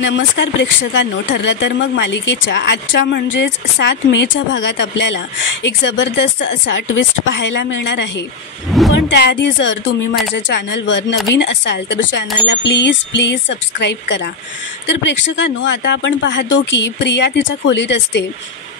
नमस्कार प्रेक्षकांनो, ठरलं तर मग मालिकेच्या आजच्या म्हणजेच 7 मेच्या भागात आपल्याला एक जबरदस्त असा ट्विस्ट पाहायला मिळणार आहे। पण त्याआधी जर तुम्ही माझ्या चॅनलवर नवीन असाल तर चॅनलला प्लीज सबस्क्राईब करा। तर प्रेक्षकांनो, आता आपण पाहतो की प्रिया तिच्या खोलीत असते।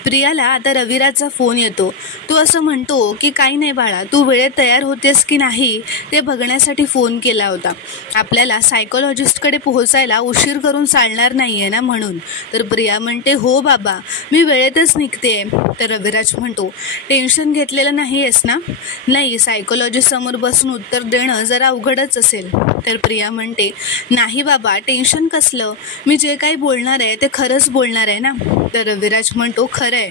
प्रियाला आता रविराजचा फोन येतो। तो असं म्हणतो की काही नाही बाळा, तू वेळेत तयार होतेस की नाही ते बघण्यासाठी फोन केला होता। आपल्याला सायकोलॉजिस्टकडे पोहोचायला उशीर करून चालणार नाही आहे ना म्हणून। तर प्रिया म्हणते हो बाबा, मी वेळेतच निघते। तर रविराज म्हणतो टेन्शन घेतलेलं नाही आहेस ना? नाही, सायकोलॉजिस्ट समोर बसून उत्तर देणं जरा अवघडच असेल। तर प्रिया म्हणते नाही बाबा, टेन्शन कसलं, मी जे काही बोलणार आहे ते खरंच बोलणार आहे ना। तर रविराज म्हणतो खरं आहे,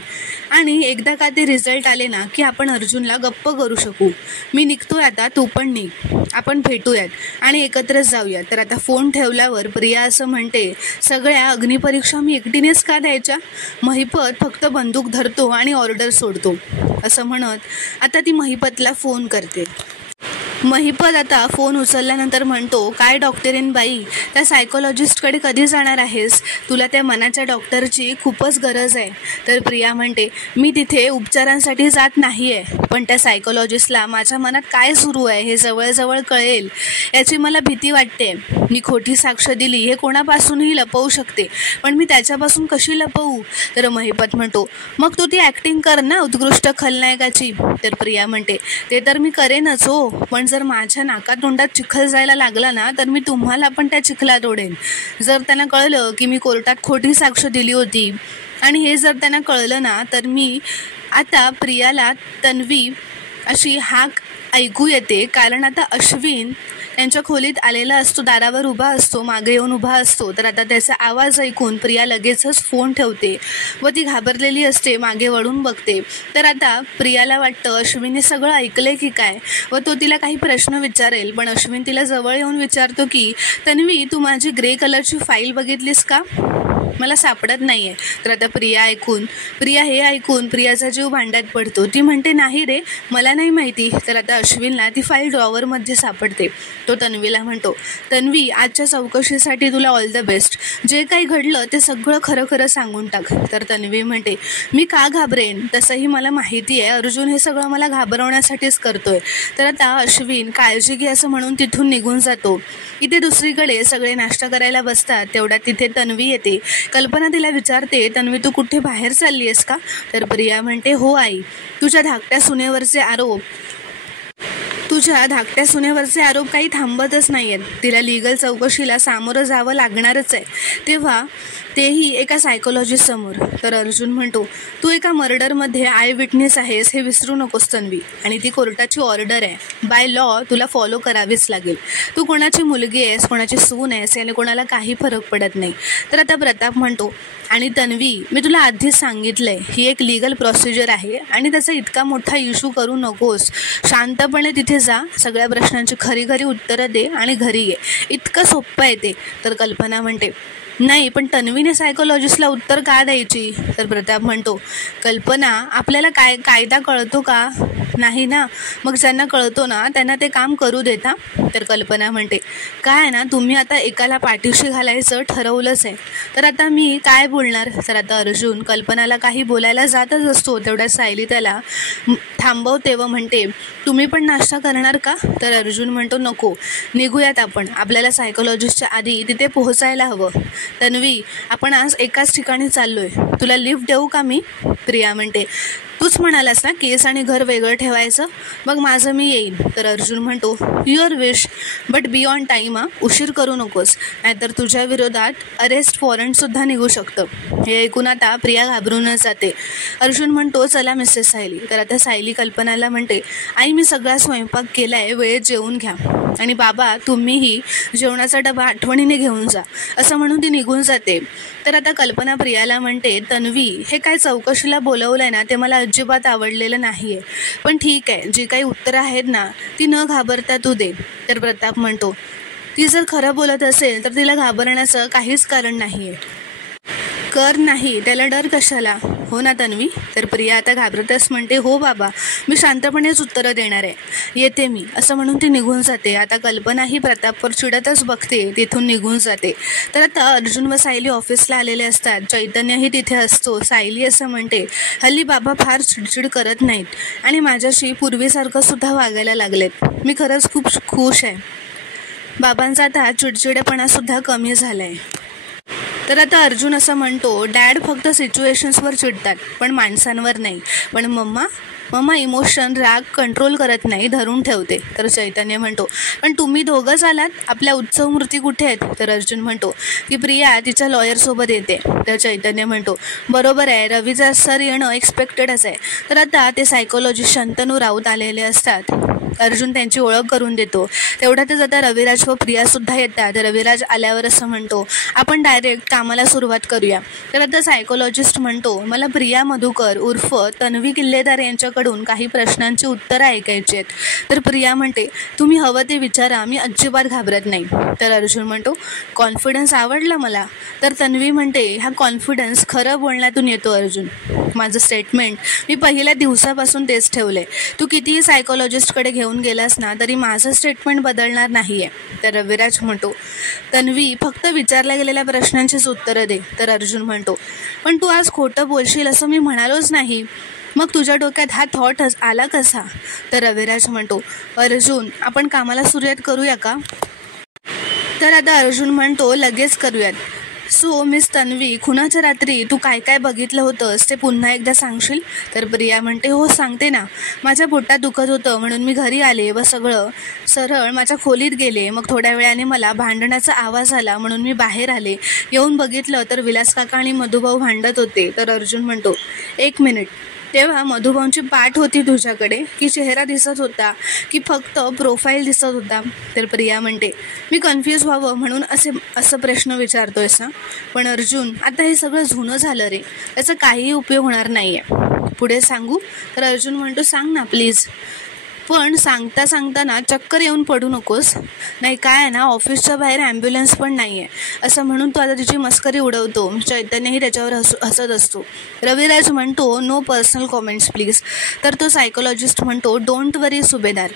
आणि एकदा का ते रिझल्ट आले ना की आपण अर्जुनला गप्प करू शकू। मी निघतोय आता, तू पण निघ, आपण भेटूयात आणि एकत्रच जाऊयात। तर आता फोन ठेवल्यावर प्रिया असं म्हणते सगळ्या अग्निपरीक्षा मी एकटीनेच का द्यायच्या? महिपत फक्त बंदूक धरतो आणि ऑर्डर सोडतो। असं म्हणत आता ती महिपतला फोन करते। महिपत आता फोन उचलल्यानंतर म्हणतो काय डॉक्टरीन बाई, त्या सायकोलॉजिस्टकडे कधी जाणार आहेस? तुला त्या मनाच्या डॉक्टरची खूपच गरज आहे। तर प्रिया म्हणते मी तिथे उपचारांसाठी जात नाही आहे, पण त्या सायकोलॉजिस्टला माझ्या मनात काय सुरू आहे हे जवळजवळ कळेल याची मला भीती वाटते। मी खोटी साक्ष दिली हे कोणापासूनही लपवू शकते, पण मी त्याच्यापासून कशी लपवू? तर महिपत म्हणतो मग तू ती ॲक्टिंग कर ना उत्कृष्ट खलनायकाची। तर प्रिया म्हणते ते तर मी करेनच हो, पण जर माझ्या नाकातोंडात चिखल जायला लागला ना तर मी तुम्हाला पण त्या चिखलात ओढेन। जर त्यांना कळलं की मी कोर्टात खोटी साक्ष दिली होती आणि हे जर त्यांना कळलं ना तर मी आता प्रियाला तन्वी अशी हाक ऐकू येते, कारण आता अश्विन त्यांच्या खोलीत आलेला असतो, दारावर उभा असतो, मागे येऊन उभा असतो। तर आता त्याचा आवाज ऐकून प्रिया लगेचच फोन ठेवते व ती घाबरलेली असते, मागे वळून बघते। तर आता प्रियाला वाटतं अश्विनने सगळं ऐकलंय की काय व तो तिला काही प्रश्न विचारेल, पण अश्विन तिला जवळ येऊन विचारतो की तन्वी, तू माझी ग्रे कलरची फाईल बघितलीस का? मला सापडत नाही आहे। तर आता प्रिया हे ऐकून प्रियाचा जीव भांड्यात पडतो। ती म्हणते नाही रे, मला नाही माहिती। तर आता अश्विनला ती फाईल ड्रॉवरमध्ये सापडते। तो तन्वीला म्हणतो तन्वी, आजच्या चौकशीसाठी तुला ऑल द बेस्ट, जे काही घडलं ते सगळं खरं सांगून टाक। तर तन्वी म्हणते मी का घाबरेन, तसंही मला माहिती आहे अर्जुन हे सगळं मला घाबरवण्यासाठीच करतोय। तर आता अश्विन काळजी घे असं म्हणून तिथून निघून जातो। इथे दुसरीकडे सगळे नाश्ता करायला बसतात, तेवढ्यात तिथे तन्वी येते। कल्पना तिला विचारते तन्वी, तू कुठे बाहेर चालली आहेस का? तर प्रिया म्हणते हो आई, तुझ्या धाकट्या सुनेवरचे आरोप काही थांबतच नाही आहेत। तिला लीगल चौकशीला सामोरं जावं लागणारच आहे, तेव्हा तेही एका सायकोलॉजिस्ट समोर। तर अर्जुन म्हणतो तू एका मर्डरमध्ये आय विटनेस आहेस हे विसरू नकोस तन्वी, आणि ती कोर्टाची ऑर्डर आहे, बाय लॉ तुला फॉलो करावीच लागेल। तू कोणाची मुलगी आहेस, कोणाची सून आहेस याने कोणाला काही फरक पडत नाही। तर आता प्रताप म्हणतो आणि तन्वी, मी तुला आधीच सांगितलंय ही एक लीगल प्रोसिजर आहे आणि त्याचा इतका मोठा इश्यू करू नकोस, शांतपणे तिथे जा, सगळ्या प्रश्नांची खरी उत्तरं दे आणि घरी ये, इतकं सोपं आहे ते। तर कल्पना म्हणते नाही, पण तन्वीने सायकोलॉजिस्टला उत्तर का द्यायची? तर प्रताप म्हणतो कल्पना, आपल्याला कायदा कळतो का? नाही ना, मग ज्यांना कळतो ना त्यांना ते काम करू देता। तर कल्पना म्हणते काय ना, तुम्ही आता एकाला पाठीशी घालायचं ठरवलंच आहे, तर आता मी काय बोलणार? तर आता अर्जुन कल्पनाला काही बोलायला जातच असतो, तेवढ्यात सायली त्याला थांबवते व म्हणते तुम्ही पण नाश्ता करणार का? तर अर्जुन म्हणतो नको, निघूयात आपण, आपल्याला सायकोलॉजिस्टच्या आधी तिथे पोहोचायला हवं। तन्वी, आपण आज एकाच ठिकाणी चाललोय, तुला लिफ्ट देऊ का मी? प्रिया म्हणते तूच म्हणालास ना केस आणि घर वेगळं ठेवायचं, मग माझं मी येईन। तर अर्जुन म्हणतो your wish, but be on time, उशीर करू नकोस, नाहीतर तुझ्या विरोधात अरेस्ट वॉरंटसुद्धा निघू शकतं। हे ऐकून आता प्रिया घाबरूनच जाते। अर्जुन म्हणतो चला मिसेस सायली। तर आता सायली कल्पनाला म्हणते आई, मी सगळा स्वयंपाक केला आहे, वेळेत जेवून घ्या, आणि बाबा तुम्हीही जेवणाचा डबा आठवणीने घेऊन जा, असं म्हणून ती निघून जाते। तर आता कल्पना प्रियाला म्हणते तन्वी, हे काय चौकशीला बोलवलंय ना ते मला अजिबात आवडलेलं नाही आहे, पण ठीक आहे, जी काही उत्तरं आहेत ना ती न घाबरता तू दे। तर प्रताप म्हणतो ती जर खरं बोलत असेल तर तिला घाबरण्याचं काहीच कारण नाही आहे, कर नाही त्याला डर कशाला, हो ना तन्वी? तर तर प्रिया आता घाबरतच म्हणते, हो बाबा, मी शांतपणेच उत्तरं देणार आहे, येते मी, असं म्हणून ती निघून जाते. आता कल्पनाही प्रतापवर चिडतच बघते, तिथून निघून जाते. तर आता अर्जुन व सायली ऑफिसला आलेले असतात. चैतन्यही तिथे असतो. सायली असं म्हणते, हल्ली बाबा फार चिडचिड करत नाहीत आणि माझ्याशी पूर्वीसारखं सुद्धा वागायला लागलेत. मी खरंच खूप खुश आहे. बाबांचा आता चिडचिडेपणा सुद्धा कमी झालाय. तर आता अर्जुन असं म्हणतो, डॅड फक्त सिच्युएशन्सवर चिडतात पण माणसांवर नाही. पण मम्मा इमोशन, राग कंट्रोल करत नाही, धरून ठेवते. तर चैतन्य म्हणतो, पण तुम्ही दोघंच आलात, आपल्या उत्सव मूर्ती कुठे आहेत? तर अर्जुन म्हणतो की प्रिया तिच्या लॉयरसोबत येते. तर चैतन्य म्हणतो, बरोबर आहे, रवीचा सर येणं एक्सपेक्टेडच आहे. तर आता ते सायकोलॉजिस्ट शंतनू राऊत आलेले असतात. अर्जुन त्यांची ओळख करून देतो. तेवढ्यातच आता रविराज व प्रियासुद्धा येतात. रविराज आल्यावर असं म्हणतो, आपण डायरेक्ट कामाला सुरुवात करूया. तर आता सायकोलॉजिस्ट म्हणतो, मला प्रिया मधुकर उर्फ तन्वी किल्लेदार यांच्याकडून काही प्रश्नांची उत्तरं ऐकायची आहेत. तर प्रिया म्हणते, तुम्ही हवं ते विचारा, मी अजिबात घाबरत नाही. तर अर्जुन म्हणतो, कॉन्फिडन्स आवडला मला. तर तन्वी म्हणते, हा कॉन्फिडन्स खरं बोलण्यातून येतो अर्जुन. माझं स्टेटमेंट मी पहिल्या दिवसापासून तेच ठेवलंय. तू कितीही सायकोलॉजिस्टकडे घेऊन गेलास ना तरी माझं स्टेटमेंट बदलणार नाही आहे. तर रविराज म्हणतो, तन्वी फक्त विचारल्या गेलेल्या प्रश्नांचीच उत्तरं दे. तर अर्जुन म्हणतो, पण तू आज खोटं बोलशील असं मी म्हणालोच नाही. मग तुझ्या डोक्यात हा थॉट आला कसा? तर रविराज म्हणतो, अर्जुन आपण कामाला सुरुवात करूया का? तर आता अर्जुन म्हणतो, लगेच करूयात. सो मिस तन्वी, खुनाच्या रात्री तू काय काय बघितलं होतंस ते पुन्हा एकदा सांगशील? तर प्रिया म्हणते, हो सांगते ना. माझ्या पोटात दुखत होतं म्हणून मी घरी आले व सगळं सरळ माझ्या खोलीत गेले. मग थोड्या वेळाने मला भांडणाचा आवाज आला म्हणून मी बाहेर आले. येऊन बघितलं तर विलास काका आणि मधुभाऊ भांडत होते. तर अर्जुन म्हणतो, एक मिनिट, तेव्हा मधुभाऊंची पाठ होती तुझ्याकडे की चेहरा दिसत होता की फक्त प्रोफाईल दिसत होता? तर प्रिया म्हणते, मी कन्फ्यूज व्हावं म्हणून असं प्रश्न विचारतोयस ना? पण अर्जुन, आता हे सगळं जुनं झालं रे, त्याचा काहीही उपयोग होणार नाही आहे. पुढे सांगू? तर अर्जुन म्हणतो, सांग ना प्लीज. पण सांगता ना चक्कर येऊन पडू नकोस. नाही काय आहे ना, ऑफिसच्या बाहेर ॲम्ब्युलन्स पण नाही आहे असं म्हणून तो आता तिची मस्करी उडवतो. चैतन्यही त्याच्यावर हसत असतो. रविराज म्हणतो, नो पर्सनल कॉमेंट्स प्लीज. तर तो सायकोलॉजिस्ट म्हणतो, डोंट वरी सुभेदार,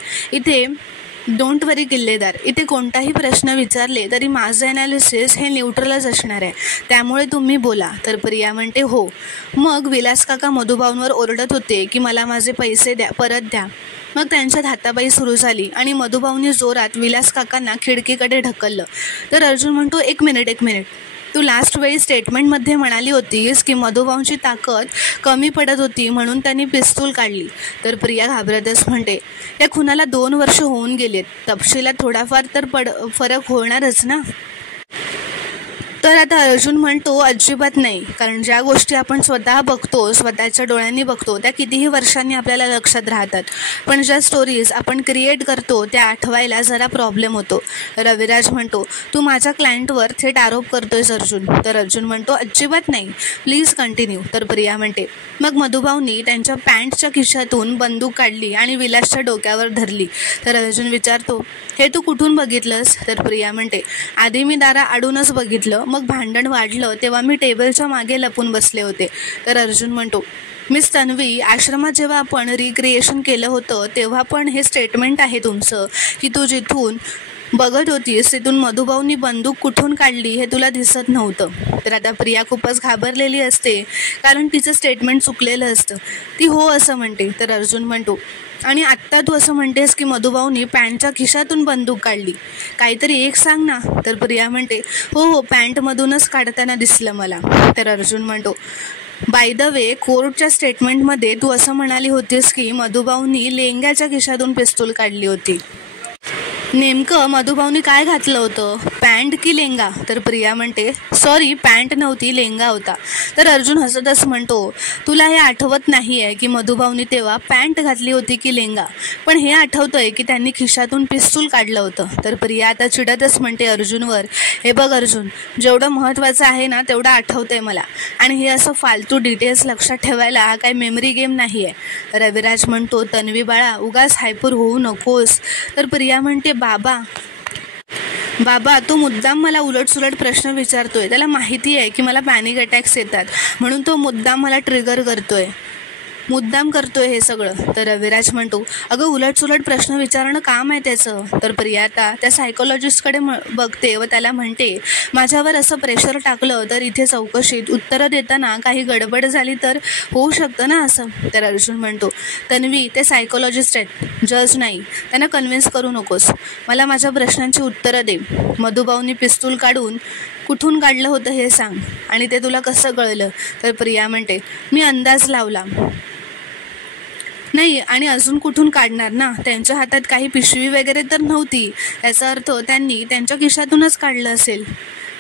डोंट वरी किल्लेदार, इथे कोणताही प्रश्न विचारले तरी माझं ॲनालिसिस हे न्यूट्रलच असणार आहे, त्यामुळे तुम्ही बोला. तर प्रिया म्हणते, हो. मग विलास काका मधुभाऊंवर ओरडत होते की मला माझे पैसे परत द्या. मग त्यांच्यात हातापाई सुरू झाली आणि मधुभाऊंनी जोरात विलास काकांना खिडकीकडे ढकललं. तर अर्जुन म्हणतो, एक मिनिट, तू लास्ट वेळी स्टेटमेंटमध्ये म्हणाली होतीस की मधुभाऊंची ताकद कमी पडत होती म्हणून त्यांनी पिस्तूल काढली. तर प्रिया घाबरतच म्हणते, या खुनाला 2 वर्ष होऊन गेलेत, तपशिलात थोडाफार तर फरक होणारच ना? तर आता अर्जुन म्हणतो, अजिबात नाही, कारण ज्या गोष्टी आपण स्वतः बघतो, स्वतःच्या डोळ्यांनी बघतो, त्या कितीही वर्षांनी आपल्याला लक्षात राहतात. पण ज्या स्टोरीज आपण क्रिएट करतो त्या आठवायला जरा प्रॉब्लेम होतो. रविराज म्हणतो, तू माझ्या क्लायंटवर थेट आरोप करतोयस अर्जुन. तर अर्जुन म्हणतो, अजिबात नाही, प्लीज कंटिन्यू. तर प्रिया म्हणते, मग मधुभाऊंनी त्यांच्या पॅन्टच्या खिशातून बंदूक काढली आणि विलासच्या डोक्यावर धरली. तर अर्जुन विचारतो, हे तू कुठून बघितलंस? तर प्रिया म्हणते, आधी मी दारा आडूनच बघितलं, मग भांडण वाढलं तेव्हा मी टेबलच्या मागे लपून बसले होते. तर अर्जुन म्हणतो, मिस तन्वी, आश्रमात जेव्हा आपण रिक्रिएशन केलं होतं तेव्हा पण हे स्टेटमेंट आहे तुमचं की तू जिथून बघत होतीस तिथून मधुभाऊंनी बंदूक कुठून काढली हे तुला दिसत नव्हतं. तर आता प्रिया खूपच घाबरलेली असते कारण तिचं स्टेटमेंट चुकलेलं असतं. ती हो असं म्हणते. तर अर्जुन म्हणतो, आणि आत्ता तू असं म्हणतेस की मधुभाऊंनी पॅन्टच्या खिशातून बंदूक काढली, काहीतरी एक सांग ना. तर प्रिया म्हणते, हो, पॅन्टमधूनच काढताना दिसलं मला. तर अर्जुन म्हणतो, बाय द वे, कोर्टच्या स्टेटमेंटमध्ये तू असं म्हणाली होतीस की मधुभाऊंनी लेंग्याच्या खिशातून पिस्तूल काढली होती. नेमकं मधुभाऊंनी काय घातलं होतं, पॅन्ट की लेंगा? तर प्रिया म्हणते, सॉरी, पॅन्ट नव्हती, लेंगा होता. तर अर्जुन हसतच म्हणतो, तुला हे आठवत नाही आहे की मधुभाऊंनी तेव्हा पॅन्ट घातली होती की लेंगा, पण हे आठवतंय की त्यांनी खिशातून पिस्तूल काढलं होतं. तर प्रिया आता चिडतच म्हणते अर्जुनवर, हे बघ अर्जुन, जेवढं महत्त्वाचं आहे ना तेवढं आठवतंय मला, आणि हे असं फालतू डिटेल्स लक्षात ठेवायला हा काही मेमरी गेम नाही आहे. रविराज म्हणतो, तन्वी बाळा, उगाच हायपर होऊ नकोस. तर प्रिया म्हणते, बाबा तो मुद्दाम मला उलटसुलट प्रश्न विचारतोय, त्याला माहिती आहे की मला पॅनिक अटॅक्स येतात म्हणून तो मुद्दाम मला ट्रिगर करतोय. मुद्दाम करतोय हे सगळं. तर रविराज म्हणतो, अगं उलटसुलट प्रश्न विचारणं काम आहे त्याचं. तर प्रिया आता त्या सायकोलॉजिस्टकडे बघते व त्याला म्हणते, माझ्यावर असं प्रेशर टाकलं तर इथे चौकशीत उत्तरं देताना काही गडबड झाली तर होऊ शकतं ना असं. तर अर्जुन म्हणतो, तन्वी ते सायकोलॉजिस्ट आहेत, जज नाही, त्यांना कन्व्हिन्स करू नकोस. मला माझ्या प्रश्नांची उत्तरं दे. मधुभाऊंनी पिस्तूल काढून कुठून काढलं होतं हे सांग, आणि ते तुला कसं कळलं. तर प्रिया म्हणते, मी अंदाज लावला. नाही, आणि अजून कुठून काढणार ना, त्यांच्या हातात काही पिशवी वगैरे तर नव्हती, याचा अर्थ त्यांनी त्यांच्या खिशातूनच काढलं असेल.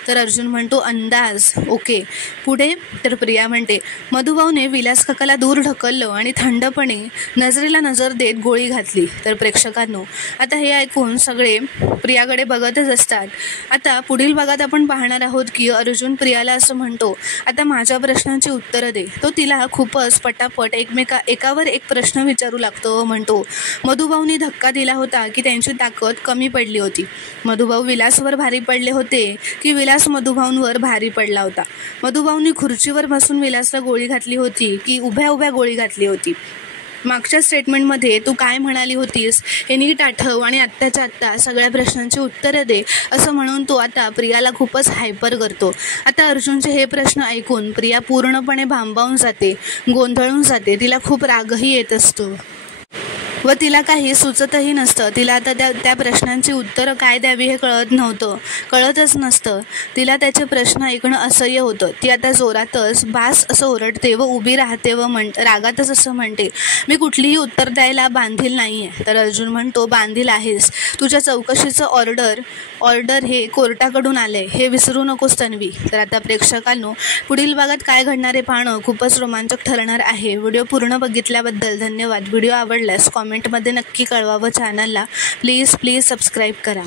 तर अर्जुन म्हणतो, अंदाज, ओके, पुढे. तर प्रिया म्हणते, मधुभाऊने विलास काकाला दूर ढकललं आणि थंडपणे नजरेला नजर देत गोळी घातली. तर प्रेक्षकांनो, आता हे ऐकून सगळे प्रियाकडे बघतच असतात. आता पुढील भागात आपण पाहणार आहोत की अर्जुन प्रियाला असं म्हणतो, आता माझ्या प्रश्नांची उत्तरं दे. तो तिला खूपच पटापट एकावर एक प्रश्न विचारू लागतो व म्हणतो, मधुभाऊंनी धक्का दिला होता की त्यांची ताकद कमी पडली होती. मधुभाऊ विलासवर भारी पडले होते की विलास मधुभाऊंवर भारी पडला होता. मधुभाऊंनी खुर्चीवर बसून विलासला गोळी घातली होती की उभ्या उभ्या गोळी घातली होती. मागच्या स्टेटमेंटमध्ये तू काय म्हणाली होतीस हे नीट आठव आणि आत्ताच्या आत्ता सगळ्या प्रश्नांची उत्तरं दे, असं म्हणून तो आता प्रियाला खूपच हायपर करतो. आता अर्जुनचे हे प्रश्न ऐकून प्रिया पूर्णपणे भांबावून जाते, गोंधळून जाते. तिला खूप रागही येत असतो व तिला काही सुचतही नसतं. तिला आता त्या प्रश्नांची उत्तरं काय द्यावी हे कळतच नसतं. तिला त्याचे प्रश्न ऐकणं असह्य होतं. ती आता जोरातच बास असं ओरडते व उभी राहते व रागातच असं म्हणते, मी कुठलीही उत्तर द्यायला बांधील नाही आहे. तर अर्जुन म्हणतो, बांधील आहेस. तुझ्या चौकशीचं ऑर्डर हे कोर्टाकडून आलंय, हे विसरू नकोस तन्वी. तर आता प्रेक्षकांनो, पुढील भागात काय घडणारे पाहणं खूपच रोमांचक ठरणार आहे. व्हिडिओ पूर्ण बघितल्याबद्दल धन्यवाद. व्हिडिओ आवडल्यास कॉमेंटमध्ये नक्की कळवा व चॅनलला प्लीज सबस्क्राईब करा.